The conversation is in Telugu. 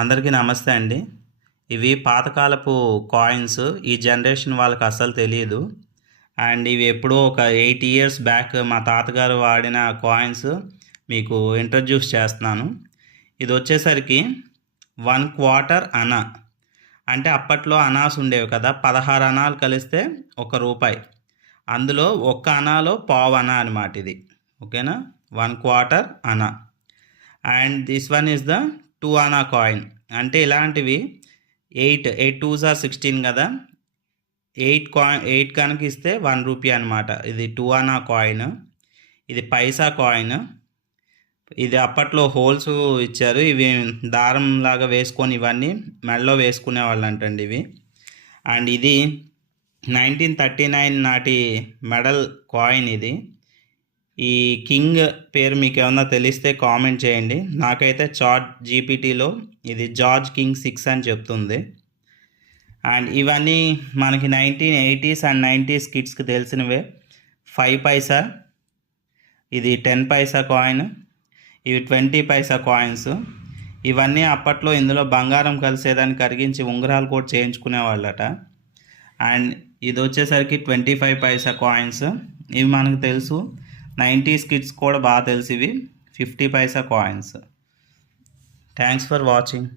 అందరికీ నమస్తే అండి. ఇవి పాతకాలపు కాయిన్స్. ఈ జనరేషన్ వాళ్ళకి అస్సలు తెలీదు. అండ్ ఇవి ఎప్పుడో ఒక 8 ఇయర్స్ బ్యాక్ మా తాతగారు వాడిన కాయిన్స్ మీకు ఇంట్రడ్యూస్ చేస్తున్నాను. ఇది వచ్చేసరికి 1 క్వార్టర్ అనా. అంటే అప్పట్లో అనాస్ ఉండేవి కదా, 16 అనాలు కలిస్తే ₹1. అందులో ఒక్క అనాలో పావు అనా అనమాట ఇది. ఓకేనా, 1 క్వార్టర్ అనా. And this one is the 2 అనా కాయిన్. అంటే ఇలాంటివి 8 2s ఆర్ 16 కదా, 8 కనుక ఇస్తే ₹1 అనమాట. ఇది 2 అనా కాయిన్. ఇది పైసా కాయిన్. ఇది అప్పట్లో హోల్స్ ఇచ్చారు. ఇవి దారం లాగా వేసుకొని ఇవన్నీ మెడలో వేసుకునేవాళ్ళు అంటండి ఇవి. అండ్ ఇది 1939 నాటి మెడల్ కాయిన్ ఇది. ఈ కింగ్ పేరు మీకు ఏమన్నా తెలిస్తే కామెంట్ చేయండి. నాకైతే చాట్ జీపీటీలో ఇది జార్జ్ కింగ్ 6 అని చెప్తుంది. అండ్ ఇవన్నీ మనకి 1980s అండ్ 90s కిడ్స్కి తెలిసినవే. 5 పైసా, ఇది 10 పైసా కాయిన్, ఇవి 20 పైసా కాయిన్స్. ఇవన్నీ అప్పట్లో ఇందులో బంగారం కలిసేదాన్ని కరిగించి ఉంగరాలు కూడా చేయించుకునేవాళ్ళట. అండ్ ఇది వచ్చేసరికి 25 పైసా కాయిన్స్. ఇవి మనకు తెలుసు. 90s కిడ్స్ కూడా బాగా తెలిసివి 50 పైసా కాయిన్స్. Thanks for watching.